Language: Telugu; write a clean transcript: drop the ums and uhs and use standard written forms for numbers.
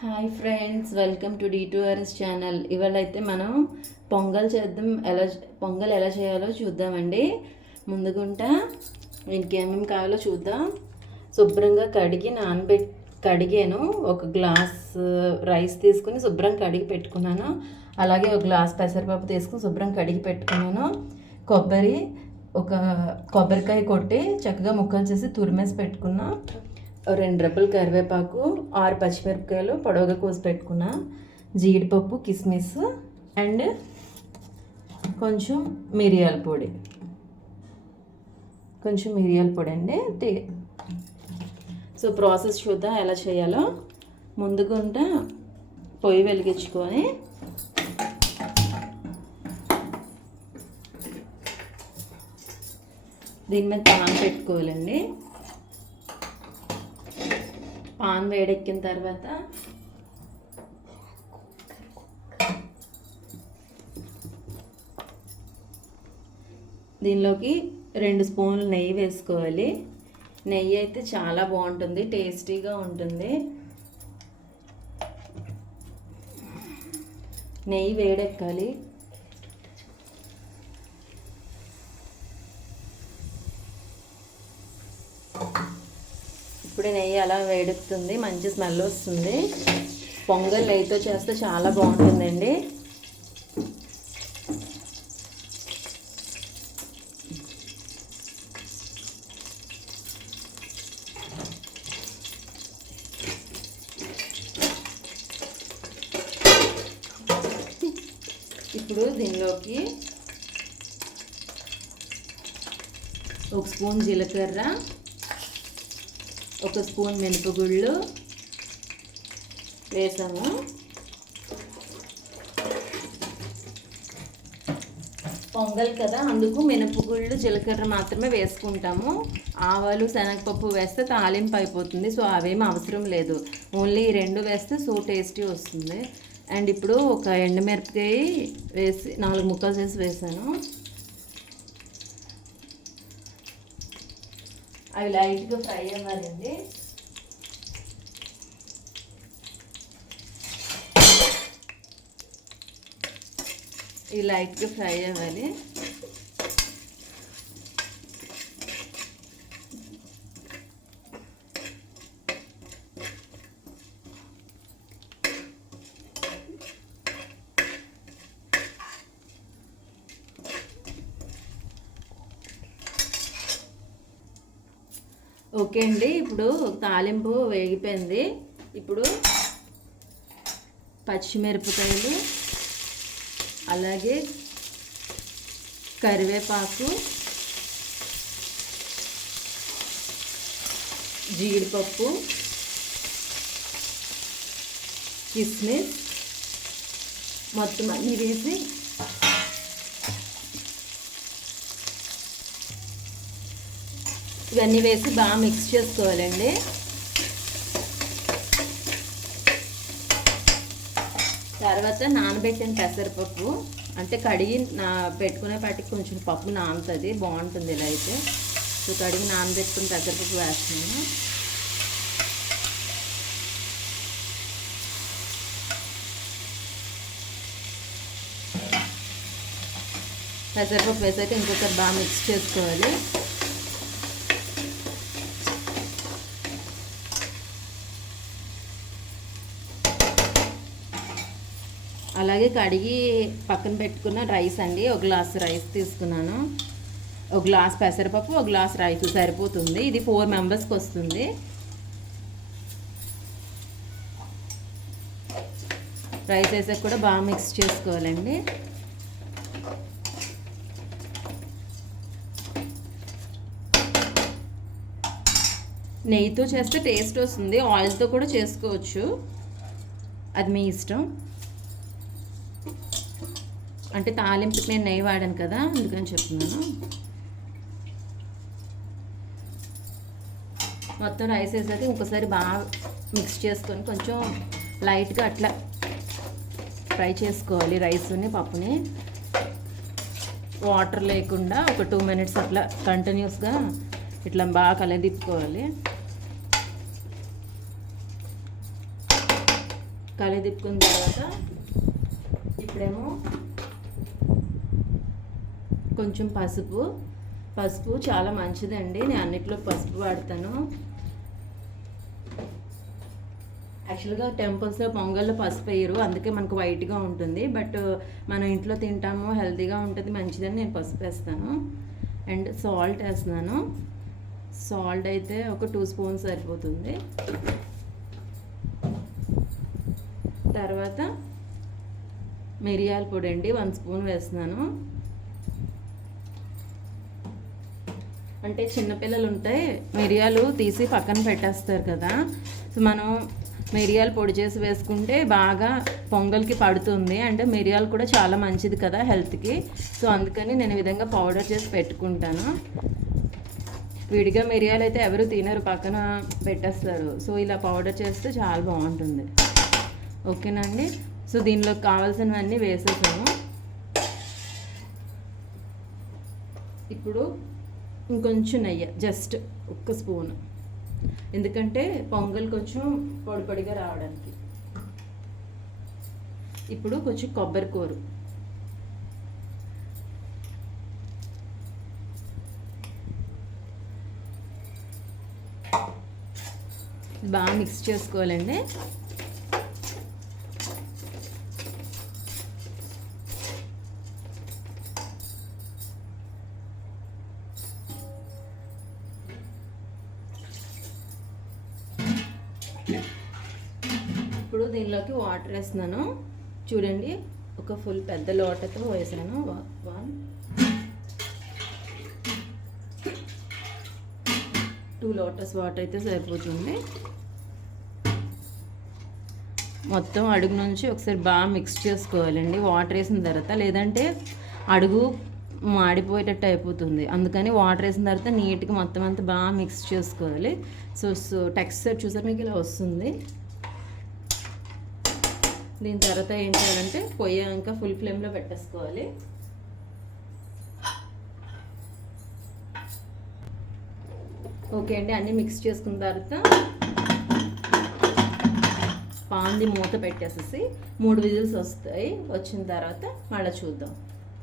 Hi friends, welcome to D2RS channel. ఇవాళ అయితే మనం పొంగల్ చేద్దాం. పొంగల్ ఎలా చేయాలో చూద్దామండి. ముందుగుంటా ఇంకేమేమి కావాలో చూద్దాం. శుభ్రంగా కడిగాను. ఒక గ్లాస్ రైస్ తీసుకుని శుభ్రం కడిగి పెట్టుకున్నాను. అలాగే ఒక గ్లాస్ పెసరపప్పు తీసుకుని శుభ్రం కడిగి పెట్టుకున్నాను. కొబ్బరికాయ కొట్టి చక్కగా ముక్కలు చేసి తురిమేసి పెట్టుకున్నా. 2 రెబ్బలు కరివేపాకు, 6 పచ్చిమిరపకాయలు పొడవుగా కోసి పెట్టుకున్నా. జీడిపప్పు, కిస్మిస్ అండ్ కొంచెం మిరియాల పొడి అండి. సో ప్రాసెస్ చూద్దాం ఎలా చేయాలో. ముందుగుంటా పొయ్యి వెలిగించుకొని దీని మీద పాన్ పెట్టుకోవాలండి. పాన్ వేడెక్కిన తర్వాత దీనిలోకి 2 స్పూన్లు నెయ్యి వేసుకోవాలి. నెయ్యి అయితే చాలా బాగుంటుంది, టేస్టీగా ఉంటుంది. నెయ్యి వేడెక్కాలి. ఇప్పుడే నెయ్యి అలా వేడుతుంది, మంచి స్మెల్ వస్తుంది. పొంగల్ నెయ్యితో చేస్తే చాలా బాగుంటుందండి. ఇప్పుడు దీనిలోకి 1 స్పూన్ జీలకర్ర, 1 స్పూన్ మినపగుళ్ళు వేసాము. పొంగల్ కదా, అందుకు మినపగుళ్ళు జీలకర్ర మాత్రమే వేసుకుంటాము. ఆవాలు శనగపప్పు వేస్తే తాలింపు అయిపోతుంది, సో అవేమి అవసరం లేదు. ఓన్లీ 2 వేస్తే సో టేస్టీ వస్తుంది. అండ్ ఇప్పుడు ఒక ఎండుమిరపకాయ వేసి 4 ముక్కలు చేసి వేసాను. అవి లైట్గా ఫ్రై అవ్వాలండి. ఇవి లైట్గా ఫ్రై అవ్వాలి. ఓకే అండి, ఇప్పుడు తాలింపు వేగిపోయింది. ఇప్పుడు పచ్చిమిరపకాయలు, అలాగే కరివేపాకు, జీడిపప్పు, కిస్మిస్ మొత్తం అన్నీ వేసి ఇవన్నీ వేసి బాగా మిక్స్ చేసుకోవాలండి. తర్వాత నానబెట్టిన పెసరపప్పు, అంటే కడిగి పెట్టుకునే పాటికి కొంచెం పప్పు నానుతుంది, బాగుంటుంది ఇలా అయితే. సో కడిగి నానబెట్టుకుని పెసరపప్పు వేస్తున్నాను. పెసరపప్పు వేసాక ఇంకొకటి బాగా మిక్స్ చేసుకోవాలి. అలాగే కడిగి పక్కన పెట్టుకున్న రైస్ అండి, 1 గ్లాస్ రైస్ తీసుకున్నాను. 1 గ్లాస్ పెసరపప్పు, 1 గ్లాస్ రైస్ సరిపోతుంది. ఇది 4 మెంబర్స్కి వస్తుంది. రైస్ వేసాక కూడా బాగా మిక్స్ చేసుకోవాలండి. నెయ్యితో చేస్తే టేస్ట్ వస్తుంది, ఆయిల్తో కూడా చేసుకోవచ్చు, అది మీ ఇష్టం. అంటే తాలింపుకి నేను నెయ్యి వాడాను కదా, అందుకని చెప్తున్నాను. మొత్తం రైస్ వేసాక ఇంకోసారి బాగా మిక్స్ చేసుకొని కొంచెం లైట్గా అట్లా ఫ్రై చేసుకోవాలి రైస్ని, పప్పుని. వాటర్ లేకుండా ఒక 2 మినిట్స్ అట్లా కంటిన్యూస్గా ఇట్లా బాగా కలదిప్పుకోవాలి. కలి తిప్పుకున్న తర్వాత ఇప్పుడేమో కొంచెం పసుపు చాలా మంచిదండి. నేను అన్నిట్లో పసుపు వాడతాను. యాక్చువల్గా టెంపుల్స్లో పొంగల్లో పసుపు వేయరు, అందుకే మనకు వైట్గా ఉంటుంది. బట్ మనం ఇంట్లో తింటాము, హెల్తీగా ఉంటుంది, మంచిదని నేను పసుపు వేస్తాను. అండ్ సాల్ట్ వేస్తున్నాను. సాల్ట్ అయితే ఒక 2 స్పూన్స్ సరిపోతుంది. తర్వాత మిరియాల పొడి అండి 1 స్పూన్ వేస్తున్నాను. అంటే చిన్నపిల్లలు ఉంటే మిరియాలు తీసి పక్కన పెట్టేస్తారు కదా, సో మనం మిరియాలు పొడి చేసి వేసుకుంటే బాగా పొంగల్కి పడుతుంది. అంటే మిరియాలు కూడా చాలా మంచిది కదా హెల్త్కి. సో అందుకని నేను ఈ విధంగా పౌడర్ చేసి పెట్టుకుంటాను. విడిగా మిరియాలు అయితే ఎవరు తినరు, పక్కన పెట్టేస్తారు. సో ఇలా పౌడర్ చేస్తే చాలా బాగుంటుంది. ఓకేనండి. సో దీనిలో కావాల్సినవన్నీ వేసేసాము. ఇప్పుడు ఇంకొంచెం నెయ్యి, జస్ట్ 1 స్పూన్, ఎందుకంటే పొంగల్ కొంచెం పొడి పొడిగా రావడానికి. ఇప్పుడు కొంచెం కొబ్బరి కూర, బాగా మిక్స్ చేసుకోవాలండి. ఇప్పుడు దీనిలోకి వాటర్ వేస్తున్నాను. చూడండి, ఒక ఫుల్ పెద్ద లోటతో వేసాను. 2 లోటస్ వాటర్ అయితే సరిపోతుంది. మొత్తం అడుగు నుంచి ఒకసారి బాగా మిక్స్ చేసుకోవాలండి వాటర్ వేసిన తర్వాత, లేదంటే అడుగు మాడిపోయేటట్టు అయిపోతుంది. అందుకని వాటర్ వేసిన తర్వాత నీట్గా మొత్తం అంతా బాగా మిక్స్ చేసుకోవాలి. సో టెక్స్చర్ చూసారు మీకు ఇలా వస్తుంది. దీని తర్వాత ఏం చేయాలంటే పొయ్యి ఇంకా ఫుల్ ఫ్లేమ్లో పెట్టేసుకోవాలి. ఓకే అండి, అన్నీ మిక్స్ చేసుకున్న తర్వాత పాన్ది మూత పెట్టేసేసి 3 విజిల్స్ వచ్చిన తర్వాత మళ్ళీ చూద్దాం.